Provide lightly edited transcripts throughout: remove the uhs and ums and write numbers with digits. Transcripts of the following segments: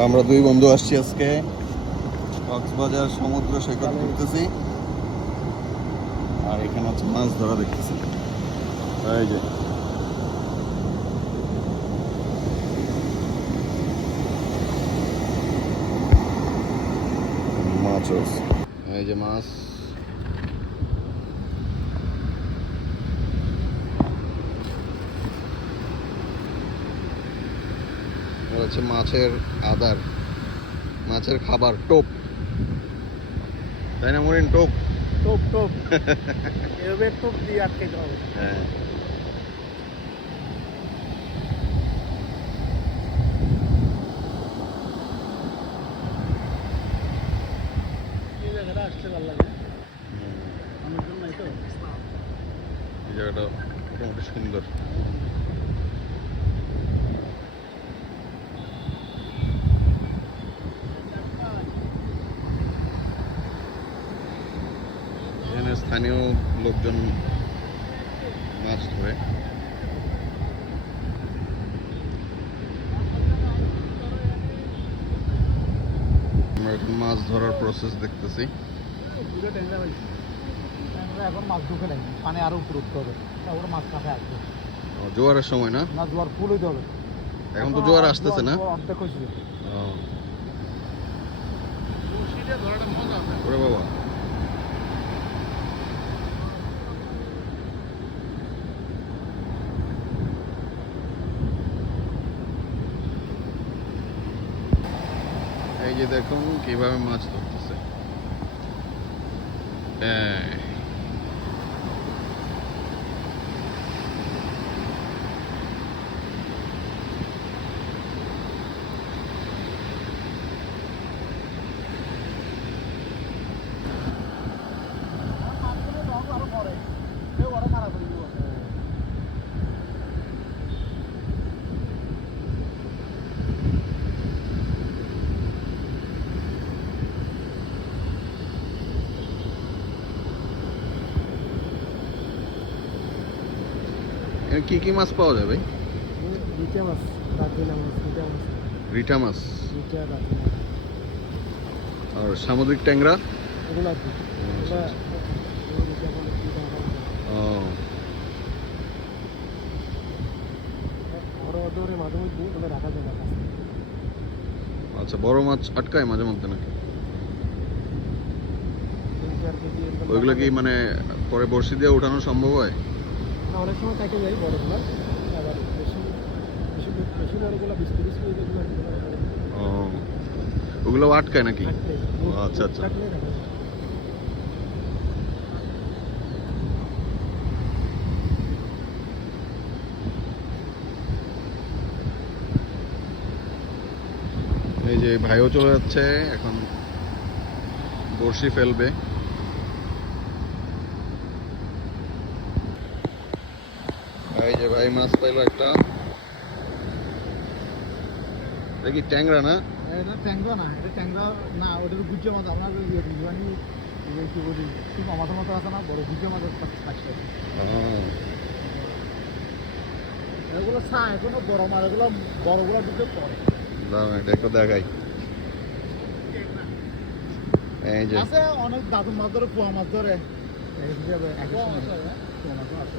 আমরা দুই বন্ধু আসছি আজকে কক্সবাজার সমুদ্র সৈকত ঘুরতেছি, আর এখানে হচ্ছে মাছ ধরা দেখতেছি। এই যে মাছ আছে, এই যে মাছ। এটা হচ্ছে মাছের আদার, মাছের খাবার, টোপ, তাই না মরিন? টোপ টোপ টোপ এভাবে টোপ দিয়ে আটকে দেওয়া হবে। হ্যাঁ, এই জায়গাটা আসতে ভালো লাগে, মানুষজন নাই তো। এই জায়গাটা মোটামুটি সুন্দর। এখানে স্থানীয় লোকজন মাছ ধরে। আমরা এখন মাছ ধরার প্রসেস দেখতেছি। দূরে ট্যাংরা পাইছি, ট্যাংরা এখন মাছ ঢুকে নাই, পানি আরো উপরে উঠতে হবে, তারপরে মাছ কাছে আসবে। জোয়ারের সময় না? না, জোয়ার ফুল হইতে হবে। এখন তো জোয়ার আসতেছে না? অর্ধেক হয়েছে। ওরে বাবা, এই যে দেখুন কিভাবে মাছ ধরতেছে। কি কি মাছ পাওয়া যাবে? রিটা মাছ, রাজনা মাছ, রিটা মাছ, রিটা মাছ রিটা রাজনা, আর সামুদ্রিক ট্যাংরা। এগুলো আর কি, এগুলো রিটা বলে, রিটা বলে। ও বড় দৌড়ে মাঝে মধ্যে ওগুলো রাখা যায় না। আচ্ছা, বড় মাছ আটকায় মাঝে মধ্যে নাকি? 3-4 কেজি এরকম। ওইগুলো কি মানে পরে বড়শি দিয়ে উঠানো সম্ভব হয়? না, অনেক সময় কাটে যায় বড়গুলো, আবার বেশি বেশি বেশি বড়গুলো 20-30 কেজি এগুলো ও, ওগুলো আটকায় নাকি? কাটলে ও, আচ্ছা, আচ্ছা। কাটলে রাখা যায়। এই যে ভাইও চলে যাচ্ছে এখন, বড়শি ফেলবে। এই যে ভাই মাছ পাইলো একটা, দেখি ট্যাংরা না? এটা ট্যাংরা না, এটা ট্যাংরা না, ওটা তো গুজ্জা মাছ। আপনার বিরিয়ানি কি বলি, খুব আমাদের মতো আছে না, বড় গুজ্জা মাছের কাছে। ও, এগুলো চা এখনো বড় মাছ, এগুলো বড়গুলো দিতে পরে দাঁড়ান এটা একটু দেখাই। এই যে আছে অনেক দাদুর মাছ ধরে, পোয়া মাছ ধরে, এই হিসাবে পোয়া মাছও আছে,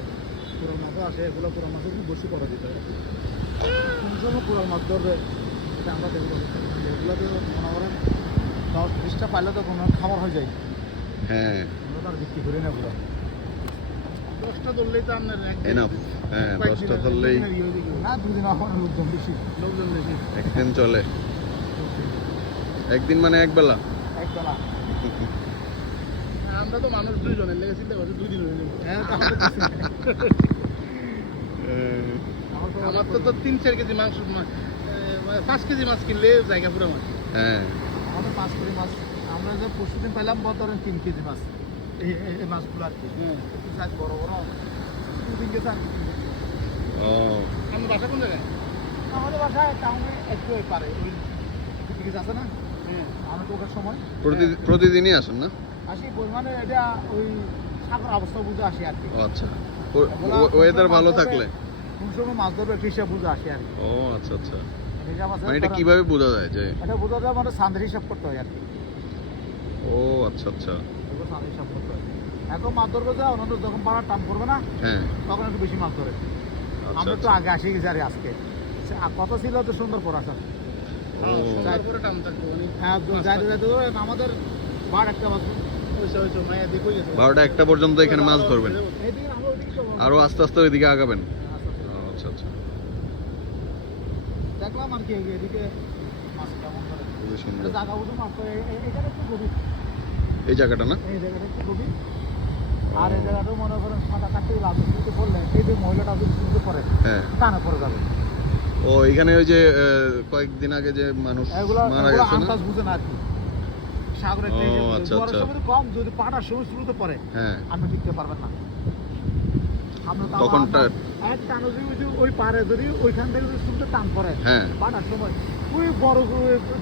পুরো মাছও আসে। এগুলো পুরো মাছও খুব বেশি করে দিতে হবে। কোন সময় পুরো মাছ ধরবে এটা আমরা দেখবো। এগুলোতে মনে করেন 10-20টা পাইলে তো কোনো খাবার হয়ে যায়। হ্যাঁ, আমরা তো আর বিক্রি করি না এগুলো। 10টা ধরলেই তো আপনার এনাফ। হ্যাঁ, 10টা ধরলেই না, 2 দিন আমার লোকজন বেশি, লোকজন বেশি, একদিন চলে। একদিন মানে এক বেলা। একবেলা। আমরা তো মানুষ 2 জনের লেগে চিন্তা করছি 2 দিন হয়ে যাবে। আমার তো 3-4 কেজি মাংস, 5 কেজি মাছ কিনলে জায়গা পুরো মাছ। হ্যাঁ, আমাদের 5 কেজি মাছ আমরা যে পরশুদিন পাইলাম, ধরেন 3 কেজি মাছ, এই মাছগুলো আর কি। একটু সাইজ বড় বড় 2-3 কেজি। ও, আপনার বাসা কোন জায়গায়? আমাদের বাসায় টাউনে একটু পারে, ওই ব্রিজ আছে না, আমাদের ওখানে সময় প্রতিদিনই আসেন না? আসি মানে এটা ওই সাগর অবস্থা বুঝে আসি আর কি। ও আচ্ছা, ওয়েদার ভালো থাকলে কোন সময় মাছ ধরবে একটু হিসাব বুঝে আসি আর কি। ও আচ্ছা আচ্ছা। হিসাব আছে। মানে এটা কিভাবে বোঝা যায় যে এটা বোঝা যায় মানে চাঁদের হিসাব করতে হয় আর কি। ও আচ্ছা আচ্ছা এগুলো চাঁদের হিসাব করতে হয়। এখন মাছ ধরবে যা অন্য যখন পাড়া টান করবে না হ্যাঁ তখন একটু বেশি মাছ ধরে। আচ্ছা আমরা তো আচ্ছা আগে আসি গেছি আর আজকে কত ছিল তো সুন্দর পড়া স্যার। ও হ্যাঁ যাইতে যাইতে ধরে আমাদের বার একটা বাজবে। 12টা 1টা পর্যন্ত এখানে মাছ ধরবেন এইদিকে আমরা ওইদিকে যাবো। আরো আস্তে আস্তে ওইদিকে আগাবেন ও, আচ্ছা আচ্ছা দেখলাম আর কি এদিকে মাছ কেমন ধরে। খুবই সুন্দর এটা জায়গা বুঝে মাছ ধরে। এইখানে একটু গভীর, এই জায়গাটা না এই জায়গাটা একটু গভীর। আর এই জায়গাটাও মনে করেন সাঁতার কাটতে লাভ দিতে বললে এই যে মহিলাটা যদি শুনতে পড়ে হ্যাঁ টানে পড়ে যাবে। ও এখানে ওই যে কয়েকদিন আগে যে মানুষ এগুলো মারা এগুলো গেছে না আন্দাজ বুঝে না আর কি। সাগরের ও, থেকে আচ্ছা, জোয়ারের আচ্ছা। সময় কম, যদি পাটার সময় শুরুতে পড়ে হ্যাঁ আপনি টিকতে পারবেন না। আমরা তো তখন আমরা এক টানো যদি ওই পারে যদি ওইখান থেকে যদি শুরুতে টান পড়ে হ্যাঁ পাটার সময় ওই বড়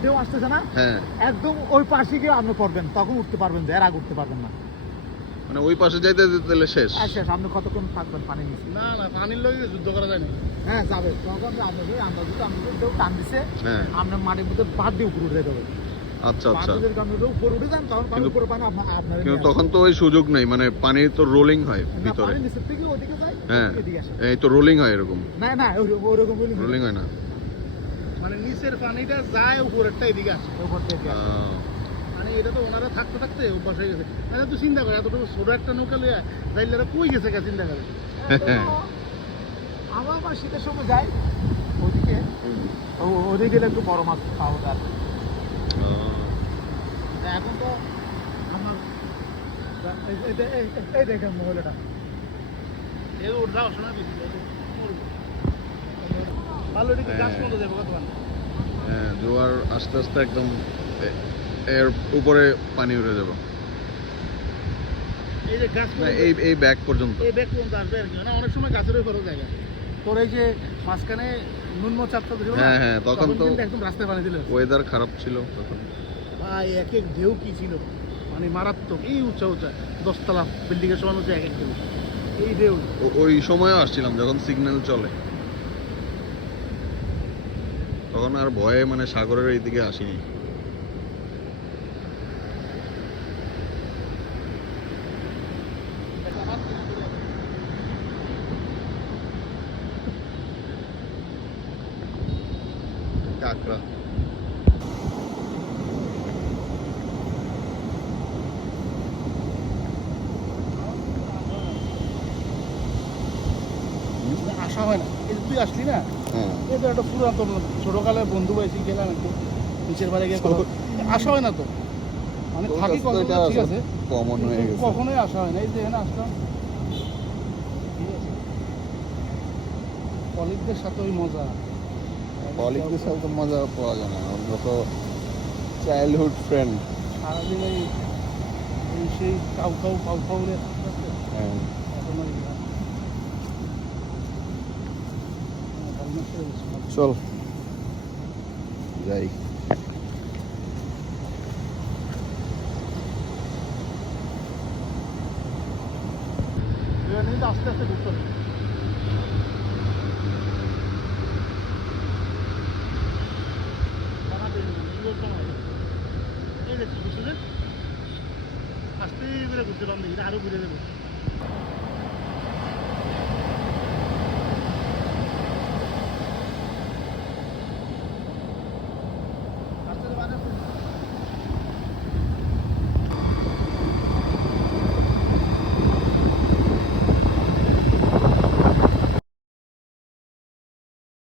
ঢেউ আসতেছে না হ্যাঁ একদম ওই পাশে গিয়ে আপনি পড়বেন, তখন উঠতে পারবেন, এর আগে উঠতে পারবেন না। মানে ওই পাশে যাইতে যেতে দিলে শেষ আর শেষ, আপনি কতক্ষণ থাকবেন পানি নিচে? না না পানির লগে যুদ্ধ করা যায় না। হ্যাঁ যাবে, তখন আপনাকে আন্দাজ দিতে আপনি ঢেউ টান দিছে হ্যাঁ আপনার মাটির মধ্যে বাদ দিয়ে উপরে উঠে যাবে। আচ্ছা বাদ আচ্ছা দিয়ে আপনি উপরে উঠে যান তখন পানি কিন্তু- উপরে পানি আপনার কিন্তু তখন তো ওই সুযোগ নেই মানে পানি তো রোলিং হয় ভিতরে পানি নিচের থেকে ওদিকে যায় হ্যাঁ এদিকে আসে। এই তো রোলিং হয় এরকম না না ওরকম বলি রোলিং হয় না মানে নিচের পানিটা যায় উপরেরটা এদিকে আসে। উপর থেকে আসে। মানে এটা তো ওনারা থাকতে থাকতে অভ্যাস হয়ে গেছে। এটা তো চিন্তা করে এতটুকু ছোট একটা নৌকা লিয়া যাইলে কই গেছে কে চিন্তা করে। আমরা আবার শীতের সময় যাই ওদিকে, ওদিকে গেলে একটু বড় মাছ পাওয়া যায়। এখন তো আমার এই দেখেন মহিলাটা এই ওর যাও শোনা দিছি। ভালো এদিকে গাছ মতো যাবে কত মানে। হ্যাঁ জোয়ার আস্তে আস্তে একদম এর উপরে পানি উঠে যাবে এই যে গাছ না এই এই ব্যাগ পর্যন্ত এই ব্যাগ পর্যন্ত আসবে আর কি। না অনেক সময় গাছের উপরে জায়গা। তোর এই যে মাঝখানে ন্যূনচাপটা ছিল না, হ্যাঁ হ্যাঁ তখন তো কিন্তু একদম রাস্তায় পানি দিল। ওয়েদার খারাপ ছিল তখন ভাই এক এক ঢেউ কি ছিল, মানে মারাত্মক। এই উঁচা উঁচা 10 তলা বিল্ডিং এর সমান হচ্ছে এক এক ঢেউ। এই ঢেউ ওই সময়ও আসছিলাম যখন সিগন্যাল চলে তখন আর ভয়ে মানে সাগরের এইদিকে আসিনি কাঁকড়া আসা হয় না। এই যে তুই আসলি না, হ্যাঁ এই তো একটা পুরাতন ছোটকালে বন্ধু পাইছি, গেলাম একটু নিচের বাড়ি গিয়ে কথা আসা হয় না তো। মানে তোর থাকি কাছে তো এটা কত ঠিক আছে, কমন হয়ে কিন্তু গেছে কখনোই আসা হয় না। এই যে এখানে আসলাম, ঠিক আছে, কলিগদের সাথে ওই মজা। কলিগদের সাথে তো মজা পাওয়া যায় না আমরা তো চাইল্ডহুড ফ্রেন্ড সারাদিন এই এই সেই কাউ কাউ কাউ কাউ রে থাকতে হ্যাঁ এখন ওই ভালো নষ্ট হয়ে গেছে। চল যাই এবার নিয়ে আস্তে আস্তে ঢুকতে হবে। এই দেখছি বুঝছো যে আস্তে করে ঘুরতে পারলে আরো ঘুরে দেবো।